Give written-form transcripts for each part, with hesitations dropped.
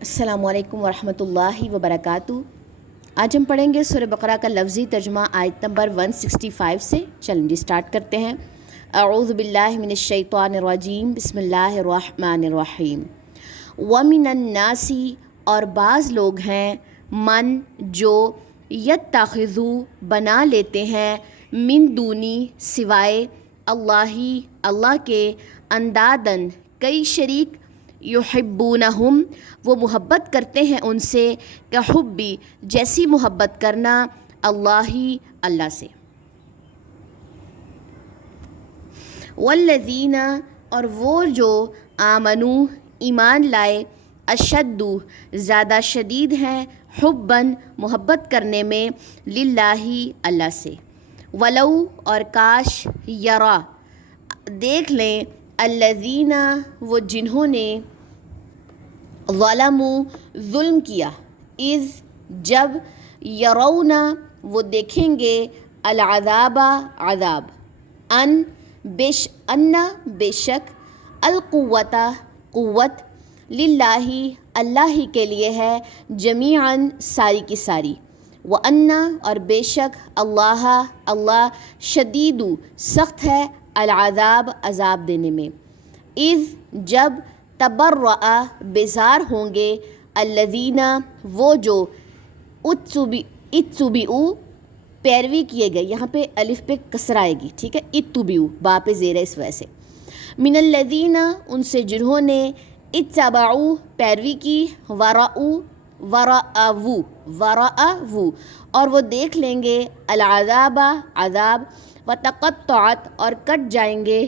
السلام علیکم ورحمۃ اللہ وبرکاتہ۔ آج ہم پڑھیں گے سورہ بقرہ کا لفظی ترجمہ آیت نمبر 165 سے۔ چلیں جی سٹارٹ کرتے ہیں۔ اعوذ باللہ من الشیطان الرجیم، بسم اللہ الرحمن الرحیم۔ وَمِنَ النَّاسِ، اور بعض لوگ ہیں، من جو یتخذو بنا لیتے ہیں، من دونی سوائے اللہ کے، اندادن کئی شریک، یحبونہم وہ محبت کرتے ہیں ان سے، کحبی جیسی محبت کرنا اللہ سے۔ والذین اور وہ جو آمنو ایمان لائے، اشد زیادہ شدید ہیں، حباً محبت کرنے میں، للہ اللہ سے۔ ولو اور کاش، یرا دیکھ لیں، الذین وہ جنہوں نے، ظلموا ظلم کیا، اذ جب، یرون وہ دیکھیں گے، العذاب عذاب، ان بے شک، القوت قوت، للہ اللہ ہی کے لیے ہے، جمیعاً ساری کی ساری، وَأَنَّ اور بے شک، اللہ شدید سخت ہے، العذاب عذاب دینے میں۔ اذ جب، تبرأ بیزار ہوں گے، الذین وہ جو، اتبعوا پیروی کیے گئے، یہاں پہ الف پہ کسر آئے گی، ٹھیک ہے، اتبعوا با پہ زیر ہے اس وجہ سے، من الذین ان سے جنہوں نے، اتبعوا پیروی کی، ورأوا اور وہ دیکھ لیں گے، العذاب عذاب، وتقطعت اور کٹ جائیں گے،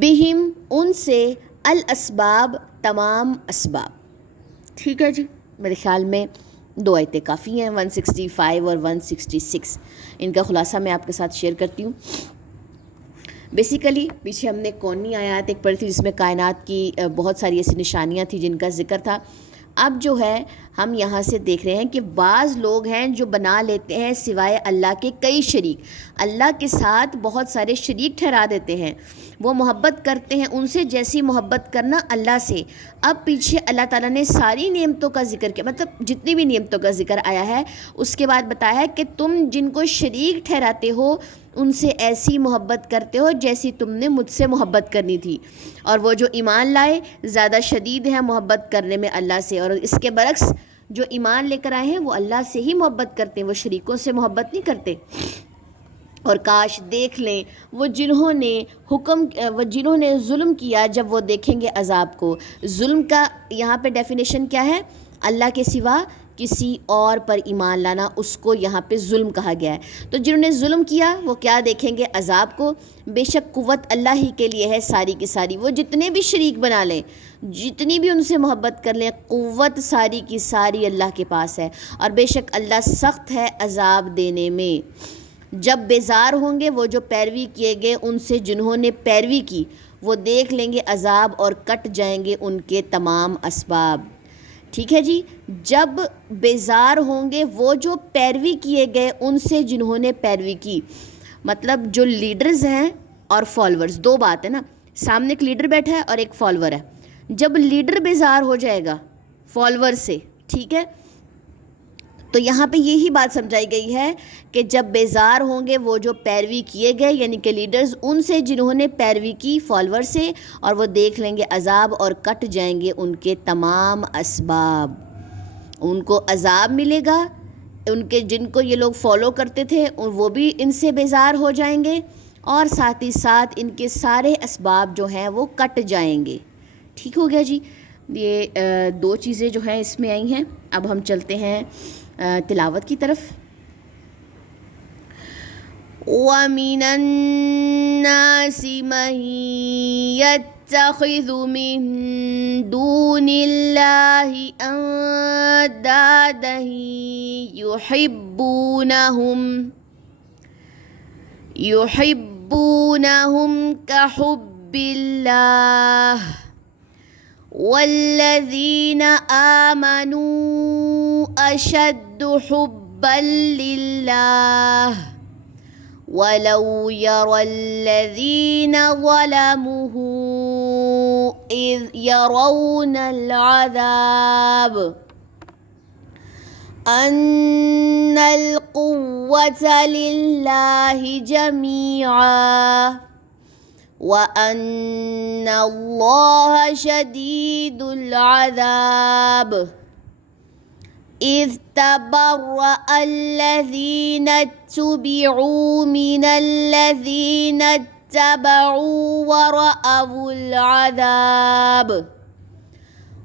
بہم ان سے، الاسباب تمام اسباب۔ ٹھیک ہے جی، میرے خیال میں 2 آیتیں کافی ہیں، 165 اور 166۔ ان کا خلاصہ میں آپ کے ساتھ شیئر کرتی ہوں۔ بیسیکلی پیچھے ہم نے کونی آیات ایک پڑھی تھی جس میں کائنات کی بہت ساری ایسی نشانیاں تھیں جن کا ذکر تھا۔ اب جو ہے ہم یہاں سے دیکھ رہے ہیں کہ بعض لوگ ہیں جو بنا لیتے ہیں سوائے اللہ کے کئی شریک، اللہ کے ساتھ بہت سارے شریک ٹھہرا دیتے ہیں، وہ محبت کرتے ہیں ان سے جیسی محبت کرنا اللہ سے۔ اب پیچھے اللہ تعالیٰ نے ساری نعمتوں کا ذکر کیا، مطلب جتنی بھی نعمتوں کا ذکر آیا ہے اس کے بعد بتایا ہے کہ تم جن کو شریک ٹھہراتے ہو ان سے ایسی محبت کرتے ہو جیسی تم نے مجھ سے محبت کرنی تھی، اور وہ جو ایمان لائے زیادہ شدید ہیں محبت کرنے میں اللہ سے، اور اس کے برعکس جو ایمان لے کر آئے ہیں وہ اللہ سے ہی محبت کرتے ہیں، وہ شریکوں سے محبت نہیں کرتے۔ اور کاش دیکھ لیں وہ جنہوں نے ظلم کیا، جب وہ دیکھیں گے عذاب کو۔ ظلم کا یہاں پہ ڈیفینیشن کیا ہے؟ اللہ کے سوا کسی اور پر ایمان لانا، اس کو یہاں پہ ظلم کہا گیا ہے۔ تو جنہوں نے ظلم کیا وہ کیا دیکھیں گے؟ عذاب کو۔ بے شک قوت اللہ ہی کے لیے ہے ساری کی ساری، وہ جتنے بھی شریک بنا لیں، جتنی بھی ان سے محبت کر لیں، قوت ساری کی ساری اللہ کے پاس ہے، اور بے شک اللہ سخت ہے عذاب دینے میں۔ جب بیزار ہوں گے وہ جو پیروی کیے گئے ان سے جنہوں نے پیروی کی، وہ دیکھ لیں گے عذاب اور کٹ جائیں گے ان کے تمام اسباب۔ ٹھیک ہے جی، جب بیزار ہوں گے وہ جو پیروی کیے گئے ان سے جنہوں نے پیروی کی، مطلب جو لیڈرز ہیں اور فالورز، 2 بات ہے نا، سامنے ایک لیڈر بیٹھا ہے اور ایک فالور ہے۔ جب لیڈر بیزار ہو جائے گا فالور سے، ٹھیک ہے، تو یہاں پہ یہی بات سمجھائی گئی ہے کہ جب بیزار ہوں گے وہ جو پیروی کیے گئے، یعنی کہ لیڈرز، ان سے جنہوں نے پیروی کی فالور سے، اور وہ دیکھ لیں گے عذاب اور کٹ جائیں گے ان کے تمام اسباب، ان کو عذاب ملے گا، ان کے جن کو یہ لوگ فالو کرتے تھے وہ بھی ان سے بیزار ہو جائیں گے، اور ساتھ ہی ساتھ ان کے سارے اسباب جو ہیں وہ کٹ جائیں گے۔ ٹھیک ہو گیا جی، یہ 2 چیزیں جو ہیں اس میں آئی ہیں۔ اب ہم چلتے ہیں تلاوت کی طرف۔ وَمِنَ النَّاسِ مَن يَتَّخِذُ مِن دُونِ اللَّهِ أَندَادًا يُحِبُّونَهُمْ كَحُبِّ اللَّهِ والذین آمنوا اشد حبا للہ ولو یری الذین ظلموا إذ يرون العذاب أن القوة لله جميعا وأن الله شديد العذاب إذ تبرأ الذين اتبعوا من الذين اتبعوا ورأوا العذاب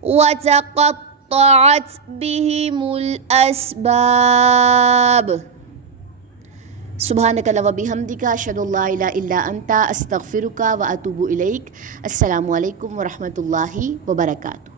وتقطعت بهم الأسباب سبحانك اللهم وبحمدك أشهد أن لا إله إلا أنت أستغفرك وأتوب إليك. السلام علیکم ورحمۃ اللہ وبرکاتہ.